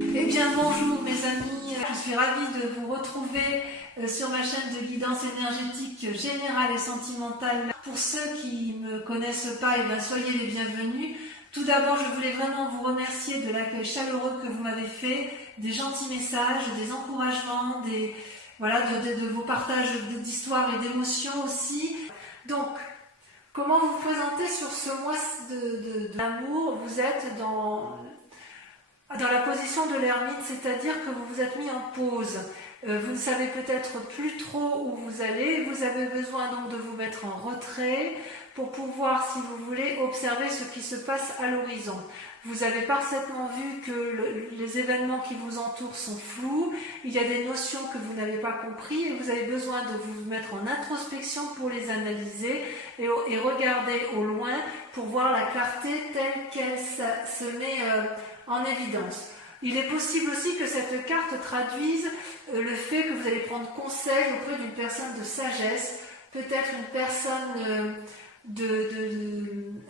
Eh bien bonjour mes amis, je suis ravie de vous retrouver sur ma chaîne de guidance énergétique générale et sentimentale. Pour ceux qui ne me connaissent pas, eh bien, soyez les bienvenus. Tout d'abord, je voulais vraiment vous remercier de l'accueil chaleureux que vous m'avez fait, des gentils messages, des encouragements, de vos partages d'histoires et d'émotions aussi. Donc, comment vous présenter sur ce mois de l'amour? Vous êtes dans la position de l'ermite, c'est-à-dire que vous vous êtes mis en pause. Vous ne savez peut-être plus trop où vous allez. Vous avez besoin donc de vous mettre en retrait pour pouvoir, si vous voulez, observer ce qui se passe à l'horizon. Vous avez parfaitement vu que les événements qui vous entourent sont flous. Il y a des notions que vous n'avez pas comprises et vous avez besoin de vous mettre en introspection pour les analyser et regarder au loin pour voir la clarté telle qu'elle se met en évidence. Il est possible aussi que cette carte traduise le fait que vous allez prendre conseil auprès d'une personne de sagesse, peut-être une personne,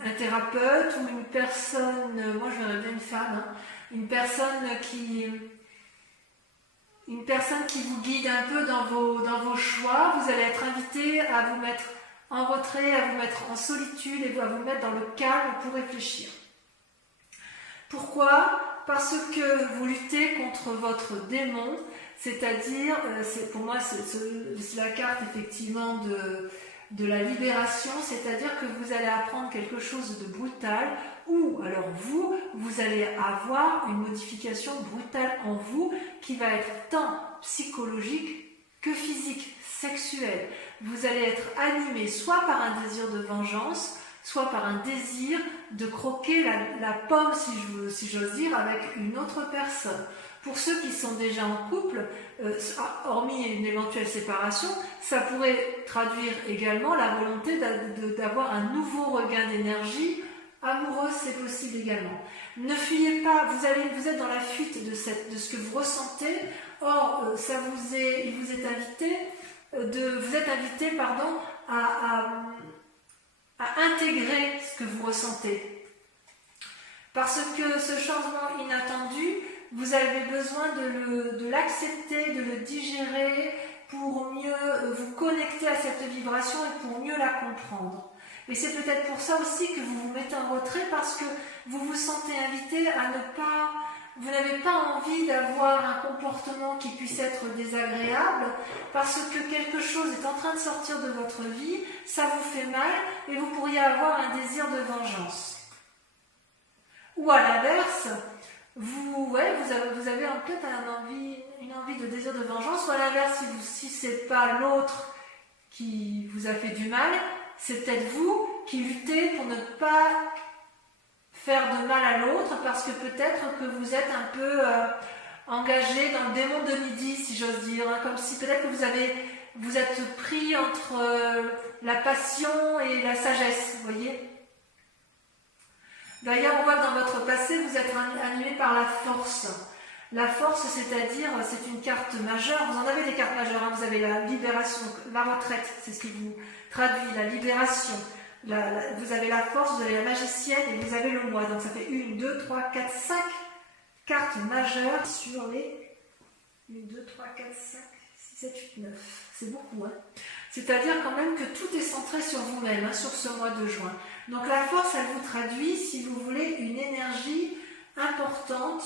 un thérapeute ou une personne, moi je verrais bien une femme, une personne qui vous guide un peu dans vos choix. Vous allez être invité à vous mettre en retrait, à vous mettre en solitude et à vous mettre dans le calme pour réfléchir. Pourquoi ? Parce que vous luttez contre votre démon, c'est-à-dire, pour moi c'est la carte effectivement de la libération, c'est-à-dire que vous allez apprendre quelque chose de brutal, ou alors vous allez avoir une modification brutale en vous qui va être tant psychologique que physique, sexuelle. Vous allez être animé soit par un désir de vengeance, soit par un désir de croquer la pomme, si j'ose dire, avec une autre personne. Pour ceux qui sont déjà en couple, hormis une éventuelle séparation, ça pourrait traduire également la volonté d'avoir un nouveau regain d'énergie amoureuse, c'est possible également. Ne fuyez pas, vous êtes dans la fuite de ce que vous ressentez. Or, il vous est invité, à intégrer ce que vous ressentez. Parce que ce changement inattendu, vous avez besoin de l'accepter, de le digérer pour mieux vous connecter à cette vibration et pour mieux la comprendre. Et c'est peut-être pour ça aussi que vous vous mettez en retrait, parce que vous vous sentez invité à vous n'avez pas envie d'avoir un comportement qui puisse être désagréable, parce que quelque chose est en train de sortir de votre vie, ça vous fait mal et vous pourriez avoir un désir de vengeance. Ou à l'inverse, vous avez peut-être une envie de désir de vengeance, ou à l'inverse, si ce n'est pas l'autre qui vous a fait du mal, c'est peut-être vous qui luttez pour ne pas faire de mal à l'autre, parce que peut-être que vous êtes un peu engagé dans le démon de midi, si j'ose dire, comme si peut-être que vous êtes pris entre la passion et la sagesse, vous voyez. D'ailleurs, on voit que dans votre passé, vous êtes animé par la force. La force, c'est-à-dire, c'est une carte majeure. Vous en avez des cartes majeures, vous avez la libération, la retraite, c'est ce qui vous traduit, la libération. Vous avez la force, vous avez la magicienne et vous avez le moi. Donc ça fait 1, 2, 3, 4, 5 cartes majeures sur les 1, 2, 3, 4, 5, 6, 7, 8, 9. C'est beaucoup, hein. C'est-à-dire quand même que tout est centré sur vous-même, sur ce mois de juin. Donc la force, elle vous traduit, si vous voulez, une énergie importante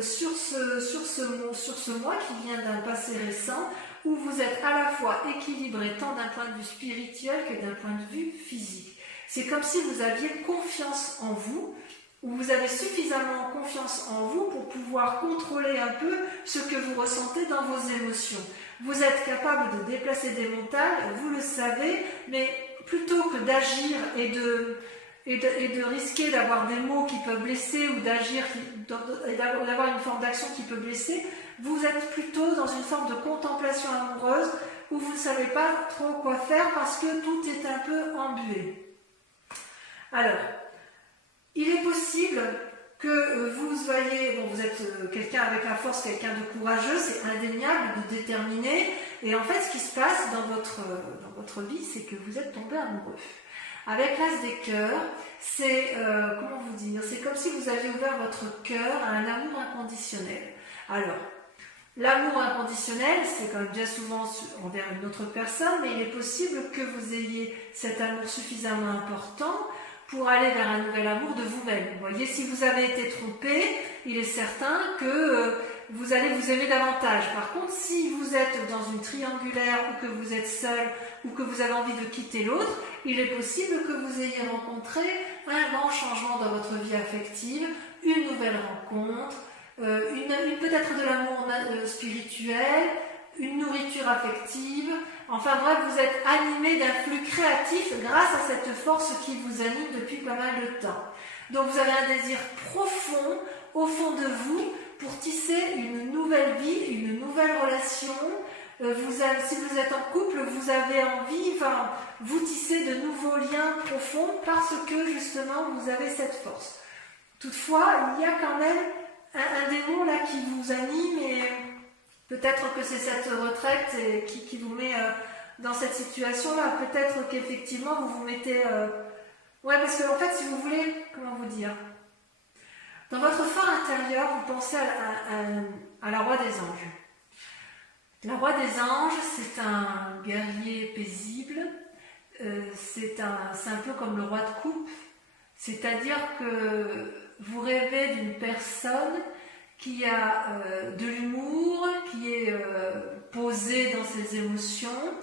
sur ce mois qui vient d'un passé récent, où vous êtes à la fois équilibré tant d'un point de vue spirituel que d'un point de vue physique. C'est comme si vous aviez confiance en vous, ou vous avez suffisamment confiance en vous pour pouvoir contrôler un peu ce que vous ressentez dans vos émotions. Vous êtes capable de déplacer des montagnes, vous le savez, mais plutôt que d'agir et de risquer d'avoir des mots qui peuvent blesser ou d'avoir une forme d'action qui peut blesser, vous êtes plutôt dans une forme de contemplation amoureuse où vous ne savez pas trop quoi faire parce que tout est un peu embué. Alors, il est possible que vous soyez, vous êtes quelqu'un avec la force, quelqu'un de courageux, c'est indéniable, de déterminé, et en fait ce qui se passe dans votre vie, c'est que vous êtes tombé amoureux. Avec l'as des cœurs, c'est, comment vous dire, c'est comme si vous aviez ouvert votre cœur à un amour inconditionnel. Alors, l'amour inconditionnel, c'est quand même bien souvent envers une autre personne, mais il est possible que vous ayez cet amour suffisamment important pour aller vers un nouvel amour de vous-même. Vous voyez, si vous avez été trompé, il est certain que vous allez vous aimer davantage. Par contre, si vous êtes dans une triangulaire ou que vous êtes seul ou que vous avez envie de quitter l'autre, il est possible que vous ayez rencontré un grand changement dans votre vie affective, une nouvelle rencontre, peut-être de l'amour spirituel, une nourriture affective. Enfin bref, vous êtes animé d'un flux créatif grâce à cette force qui vous anime depuis pas mal de temps. Donc vous avez un désir profond au fond de vous pour tisser une nouvelle vie, une nouvelle relation. Si vous êtes en couple, vous avez envie, vous tissez de nouveaux liens profonds parce que justement vous avez cette force. Toutefois, il y a quand même un démon là qui vous anime et peut-être que c'est cette retraite qui vous met dans cette situation-là. Peut-être qu'effectivement vous vous mettez... Ouais, parce que en fait, si vous voulez, comment vous dire, dans votre fort intérieur, vous pensez à la roi des anges. La roi des anges, c'est un guerrier paisible, c'est un peu comme le roi de coupe, c'est-à-dire que vous rêvez d'une personne qui a de l'humour, qui est posée dans ses émotions,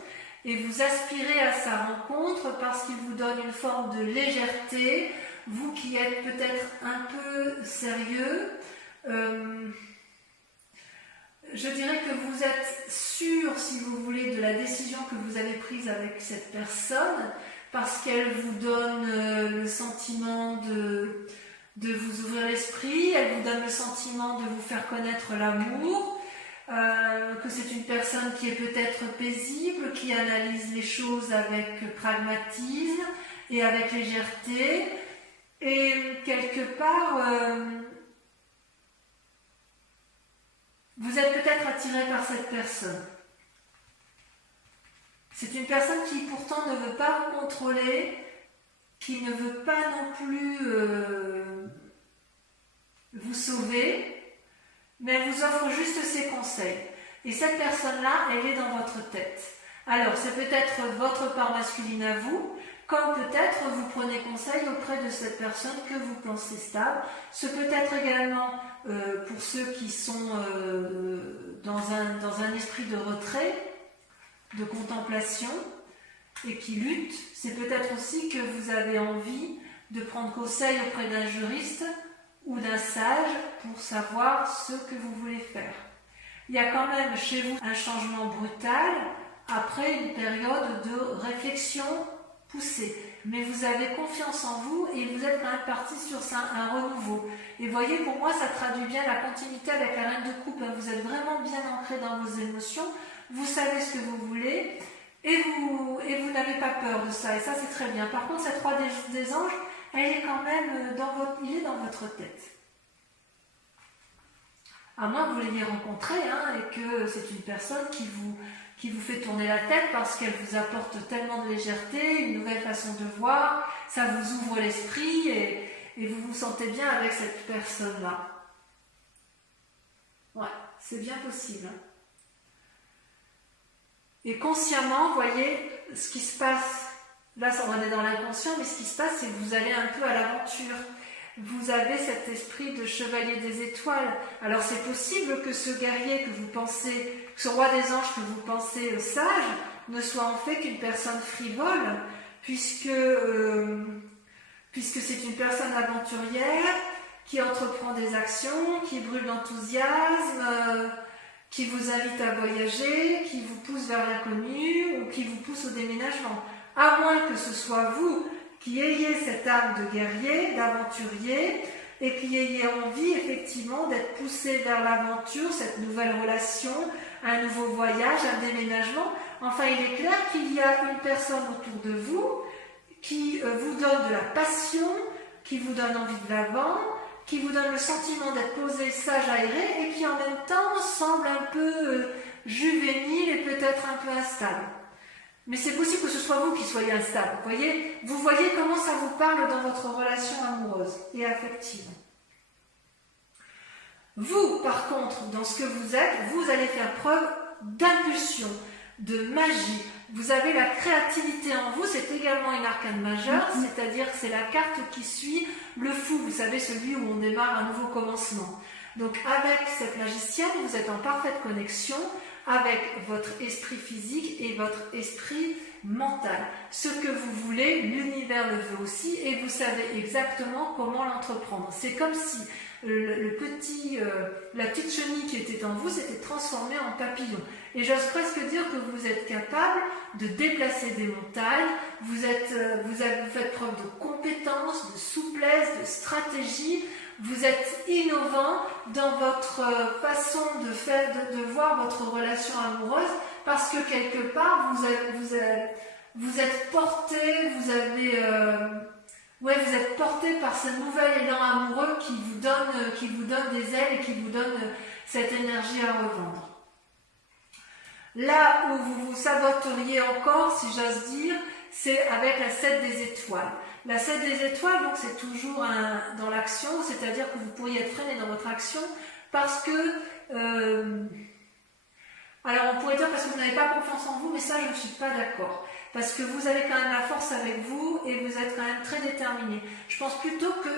et vous aspirez à sa rencontre parce qu'il vous donne une forme de légèreté, vous qui êtes peut-être un peu sérieux. Je dirais que vous êtes sûr, si vous voulez, de la décision que vous avez prise avec cette personne, parce qu'elle vous donne le sentiment de vous ouvrir l'esprit, elle vous donne le sentiment de vous faire connaître l'amour, que c'est une personne qui est peut-être paisible, qui analyse les choses avec pragmatisme et avec légèreté, et quelque part, vous êtes peut-être attiré par cette personne. C'est une personne qui pourtant ne veut pas vous contrôler, qui ne veut pas non plus vous sauver, mais elle vous offre juste ses conseils. Et cette personne-là, elle est dans votre tête. Alors, c'est peut-être votre part masculine à vous, comme peut-être vous prenez conseil auprès de cette personne que vous pensez stable. Ce peut être également pour ceux qui sont dans un esprit de retrait, de contemplation, et qui luttent. C'est peut-être aussi que vous avez envie de prendre conseil auprès d'un juriste ou d'un sage pour savoir ce que vous voulez faire. Il y a quand même chez vous un changement brutal après une période de réflexion poussée. Mais vous avez confiance en vous et vous êtes quand même parti sur un renouveau. Et voyez, pour moi, ça traduit bien la continuité avec la reine de coupe. Vous êtes vraiment bien ancré dans vos émotions, vous savez ce que vous voulez et vous n'avez pas peur de ça. Et ça, c'est très bien. Par contre, cette roi des anges, elle est quand même il est dans votre tête. À moins que vous l'ayez rencontré et que c'est une personne qui vous fait tourner la tête parce qu'elle vous apporte tellement de légèreté, une nouvelle façon de voir, ça vous ouvre l'esprit et vous vous sentez bien avec cette personne-là. Ouais, c'est bien possible. Et consciemment, vous voyez, ce qui se passe, là on est dans l'inconscient, mais ce qui se passe, c'est que vous allez un peu à l'aventure. Vous avez cet esprit de chevalier des étoiles. Alors c'est possible que ce guerrier que vous pensez, ce roi des anges que vous pensez sage, ne soit en fait qu'une personne frivole, puisque c'est une personne aventurière qui entreprend des actions, qui brûle d'enthousiasme, qui vous invite à voyager, qui vous pousse vers l'inconnu ou qui vous pousse au déménagement. À moins que ce soit vous qui ayez cette âme de guerrier, d'aventurier, et qui ayez envie effectivement d'être poussé vers l'aventure, cette nouvelle relation, un nouveau voyage, un déménagement. Enfin, il est clair qu'il y a une personne autour de vous qui vous donne de la passion, qui vous donne envie de l'avant, qui vous donne le sentiment d'être posé, sage, aéré, et qui en même temps semble un peu juvénile et peut-être un peu instable. Mais c'est possible que ce soit vous qui soyez instable. Vous voyez comment ça vous parle dans votre relation amoureuse et affective. Vous, par contre, dans ce que vous êtes, vous allez faire preuve d'impulsion, de magie. Vous avez la créativité en vous, c'est également une arcane majeure, c'est-à-dire que c'est la carte qui suit le fou, vous savez, celui où on démarre un nouveau commencement. Donc avec cette magicienne, vous êtes en parfaite connexion avec votre esprit physique et votre esprit mental. Ce que vous voulez, l'univers le veut aussi et vous savez exactement comment l'entreprendre. C'est comme si la petite chenille qui était en vous s'était transformée en papillon. Et j'ose presque dire que vous êtes capable de déplacer des montagnes, vous faites preuve de compétence, de souplesse, de stratégie, vous êtes innovant dans votre façon de voir votre relation amoureuse parce que quelque part vous êtes porté, vous êtes porté par ce nouvel élan amoureux qui vous donne des ailes et qui vous donne cette énergie à revendre. Là où vous vous saboteriez encore, si j'ose dire, c'est avec la 7 des étoiles. La 7 des étoiles, donc c'est toujours dans l'action, c'est-à-dire que vous pourriez être freiné dans votre action parce que... alors on pourrait dire parce que vous n'avez pas confiance en vous, mais ça je ne suis pas d'accord. Parce que vous avez quand même la force avec vous et vous êtes quand même très déterminé. Je pense plutôt que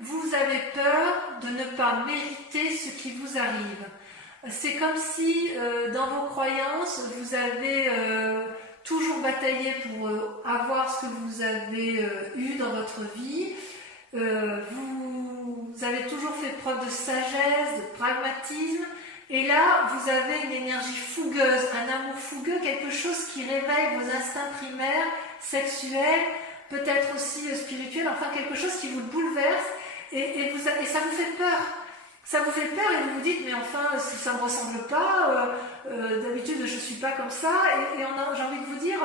vous avez peur de ne pas mériter ce qui vous arrive. C'est comme si dans vos croyances, vous avez toujours bataillé pour avoir ce que vous avez eu dans votre vie. Vous avez toujours fait preuve de sagesse, de pragmatisme. Et là, vous avez une énergie fougueuse, un amour fougueux, quelque chose qui réveille vos instincts primaires, sexuels, peut-être aussi spirituels, enfin quelque chose qui vous bouleverse et ça vous fait peur. Ça vous fait peur et vous vous dites, mais enfin, ça ne me ressemble pas, d'habitude je ne suis pas comme ça. J'ai envie de vous dire,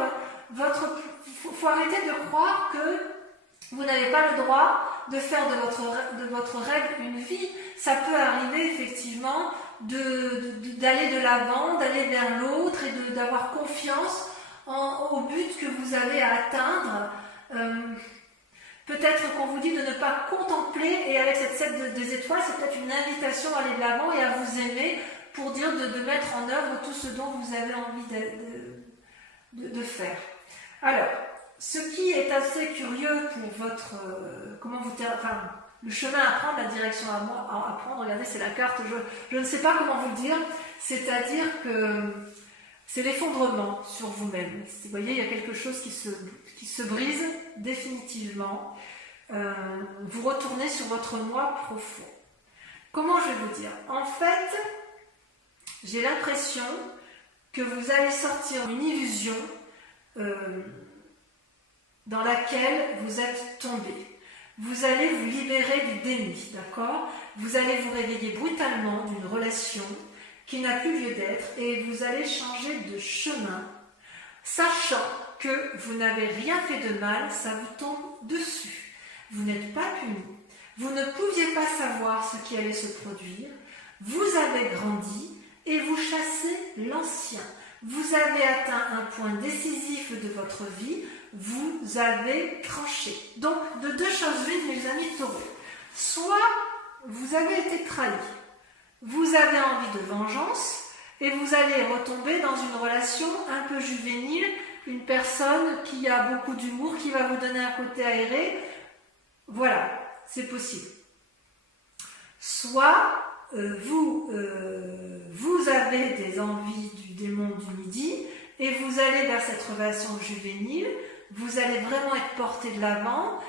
faut arrêter de croire que vous n'avez pas le droit de faire de votre rêve une vie. Ça peut arriver effectivement d'aller de l'avant, d'aller vers l'autre et d'avoir confiance au but que vous avez à atteindre. Peut-être qu'on vous dit de ne pas contempler, et avec cette 7 des étoiles, c'est peut-être une invitation à aller de l'avant et à vous aimer pour dire de mettre en œuvre tout ce dont vous avez envie de faire. Alors, ce qui est assez curieux pour votre... le chemin à prendre, la direction à prendre, regardez, c'est la carte, je ne sais pas comment vous le dire, c'est-à-dire que c'est l'effondrement sur vous-même. Vous voyez, il y a quelque chose qui se brise définitivement. Vous retournez sur votre moi profond. Comment je vais vous dire? En fait, j'ai l'impression que vous allez sortir d'une illusion dans laquelle vous êtes tombé. Vous allez vous libérer du déni, d'accord? Vous allez vous réveiller brutalement d'une relation qui n'a plus lieu d'être et vous allez changer de chemin, sachant que vous n'avez rien fait de mal, ça vous tombe dessus. Vous n'êtes pas puni, vous ne pouviez pas savoir ce qui allait se produire, vous avez grandi et vous chassez l'ancien. Vous avez atteint un point décisif de votre vie, vous avez tranché. Donc, de deux choses l'une, mes amis taureaux. Soit vous avez été trahi, vous avez envie de vengeance et vous allez retomber dans une relation un peu juvénile, une personne qui a beaucoup d'humour, qui va vous donner un côté aéré. Voilà, c'est possible. Soit vous avez des envies du démon du midi et vous allez vers cette relation juvénile, vous allez vraiment être porté de l'avant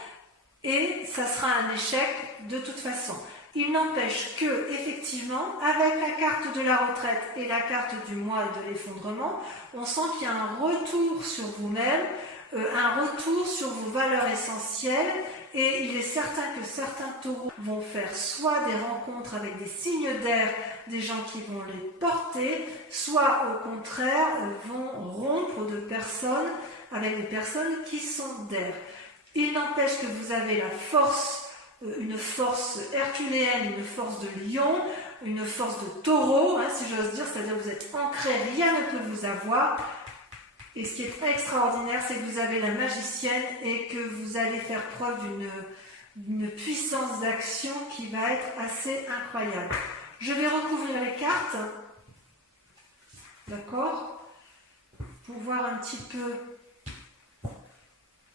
et ça sera un échec de toute façon. Il n'empêche que, effectivement, avec la carte de la retraite et la carte du moi et de l'effondrement, on sent qu'il y a un retour sur vous-même, un retour sur vos valeurs essentielles, et il est certain que certains taureaux vont faire soit des rencontres avec des signes d'air, des gens qui vont les porter, soit au contraire vont rompre avec des personnes qui sont d'air. Il n'empêche que vous avez la force, une force herculéenne, une force de lion, une force de taureau, si j'ose dire, c'est-à-dire que vous êtes ancré, rien ne peut vous avoir. Et ce qui est extraordinaire, c'est que vous avez la magicienne et que vous allez faire preuve d'une puissance d'action qui va être assez incroyable. Je vais recouvrir les cartes, d'accord, pour voir un petit peu,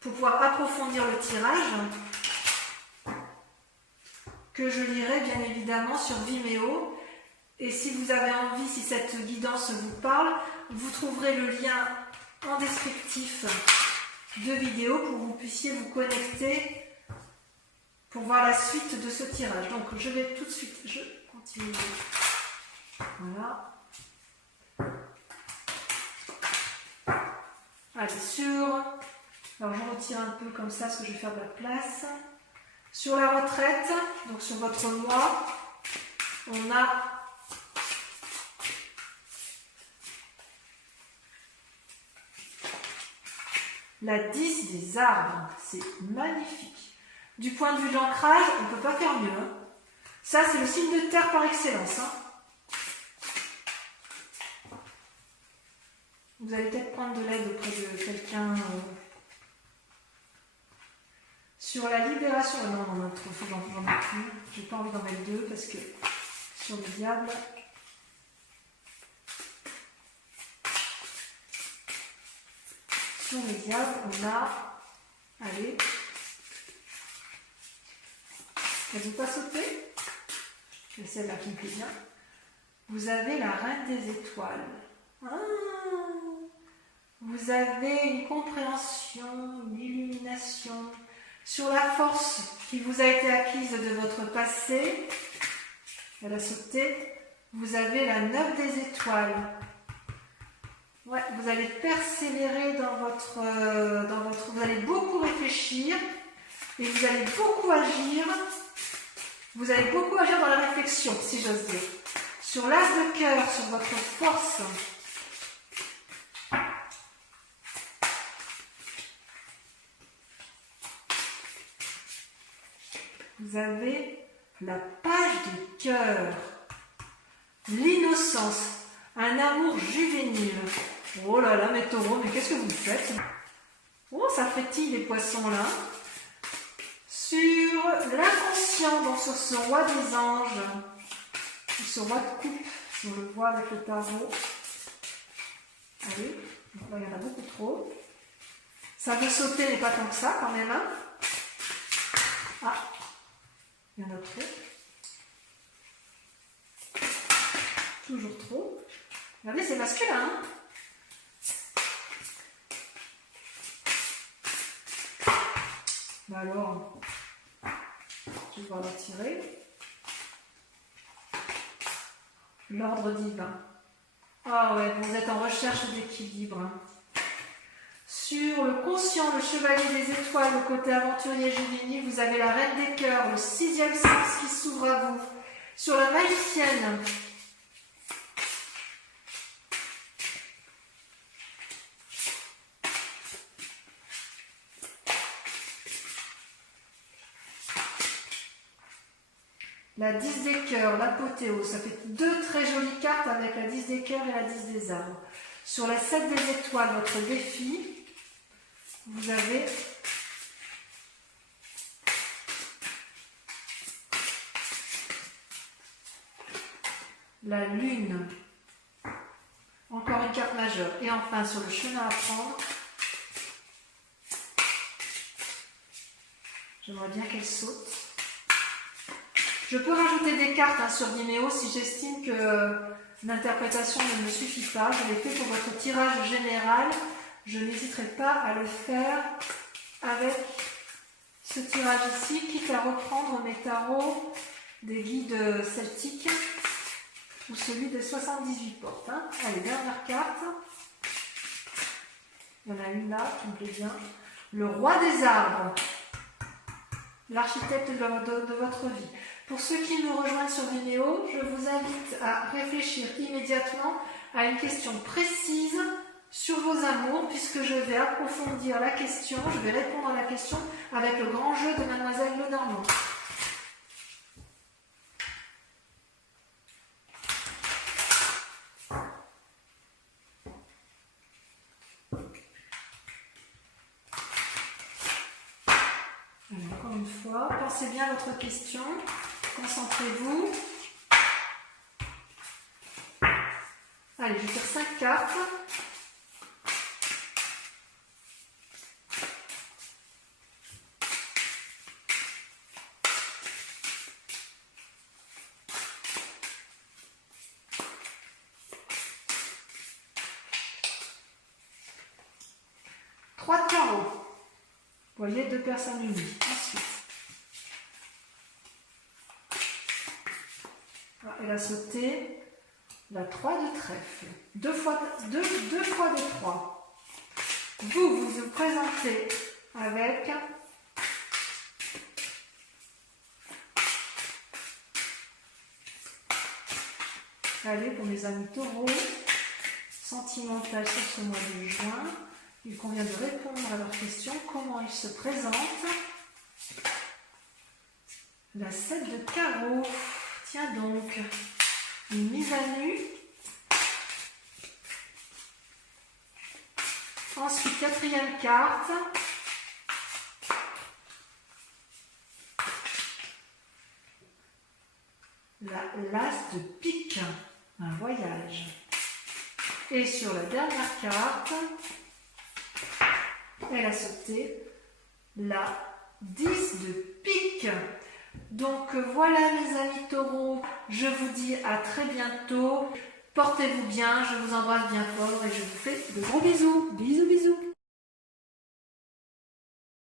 pour pouvoir approfondir le tirage, que je lirai bien évidemment sur Vimeo. Et si vous avez envie, si cette guidance vous parle, vous trouverez le lien en descriptif de vidéo pour que vous puissiez vous connecter pour voir la suite de ce tirage. Donc je vais tout de suite, je continue. Voilà. Allez, alors je retire un peu comme ça parce que je vais faire de la place. Sur la retraite, donc sur votre mois, on a la 10 des arbres. C'est magnifique. Du point de vue de l'ancrage, on ne peut pas faire mieux. Hein. Ça, c'est le signe de terre par excellence. Hein. Vous allez peut-être prendre de l'aide auprès de quelqu'un sur la libération. Oh non, non, trop, j'en ai plus. J'ai pas envie d'en mettre deux parce que sur le diable. Sur le diable, on a. Allez. Elle ne veut pas sauter. C'est celle-là qui me plaît bien. Vous avez la reine des étoiles. Ah, vous avez une compréhension, une illumination sur la force qui vous a été acquise de votre passé. Elle a sauté. Vous avez la 9 des étoiles. Ouais, vous allez persévérer dans votre... Vous allez beaucoup réfléchir et vous allez beaucoup agir. Vous allez beaucoup agir dans la réflexion, si j'ose dire. Sur l'as de cœur, sur votre force. Vous avez la page de cœur. L'innocence. Un amour juvénile. Oh là là, mes taureaux, mais qu'est-ce que vous faites? Oh, ça frétille les poissons là. Sur l'inconscient, donc sur ce roi des anges, ce roi de coupe, si on le voit avec le tarot. Allez, là, il y en a beaucoup trop. Ça veut sauter, mais pas tant que ça quand même. Hein. Ah, il y en a trop. Toujours trop. Regardez, c'est masculin. Hein. Bah alors, je vais la tirer. L'ordre divin. Ah ouais, vous êtes en recherche d'équilibre. Sur le conscient, le chevalier des étoiles, le côté aventurier juvénile, vous avez la reine des cœurs, le 6e sens qui s'ouvre à vous. Sur la magicienne, la 10 des cœurs, l'apothéose, ça fait deux très jolies cartes avec la 10 des cœurs et la 10 des arbres. Sur la 7 des étoiles, votre défi, vous avez la lune, encore une carte majeure. Et enfin, sur le chemin à prendre, j'aimerais bien qu'elle saute. Je peux rajouter des cartes sur Vimeo si j'estime que l'interprétation ne me suffit pas. Je l'ai fait pour votre tirage général. Je n'hésiterai pas à le faire avec ce tirage ici, quitte à reprendre mes tarots des guides celtiques ou celui des 78 portes. Hein. Allez, dernière carte. Il y en a une là qui me plaît bien. Le roi des arbres. L'architecte de votre vie. Pour ceux qui nous rejoignent sur Vimeo, je vous invite à réfléchir immédiatement à une question précise sur vos amours, puisque je vais approfondir la question, je vais répondre à la question avec le grand jeu de Mademoiselle Lenormand. fois. Pensez bien à votre question. Concentrez-vous. Allez, je vais faire 5 cartes. Trois de carreaux. Vous voyez, 2 personnes unies. Ensuite, elle a sauté la 3 de trèfle. 2 fois de 3. Vous vous présentez avec allez, pour mes amis taureaux, sentimental sur ce mois de juin. Il convient de répondre à leurs questions. Comment ils se présentent? La 7 de carreau. Tiens donc, une mise à nu. Ensuite, 4e carte. L'as de pique, un voyage. Et sur la dernière carte, elle a sauté la 10 de pique. Donc voilà mes amis taureaux, je vous dis à très bientôt. Portez-vous bien, je vous embrasse bien fort et je vous fais de gros bisous. Bisous, bisous.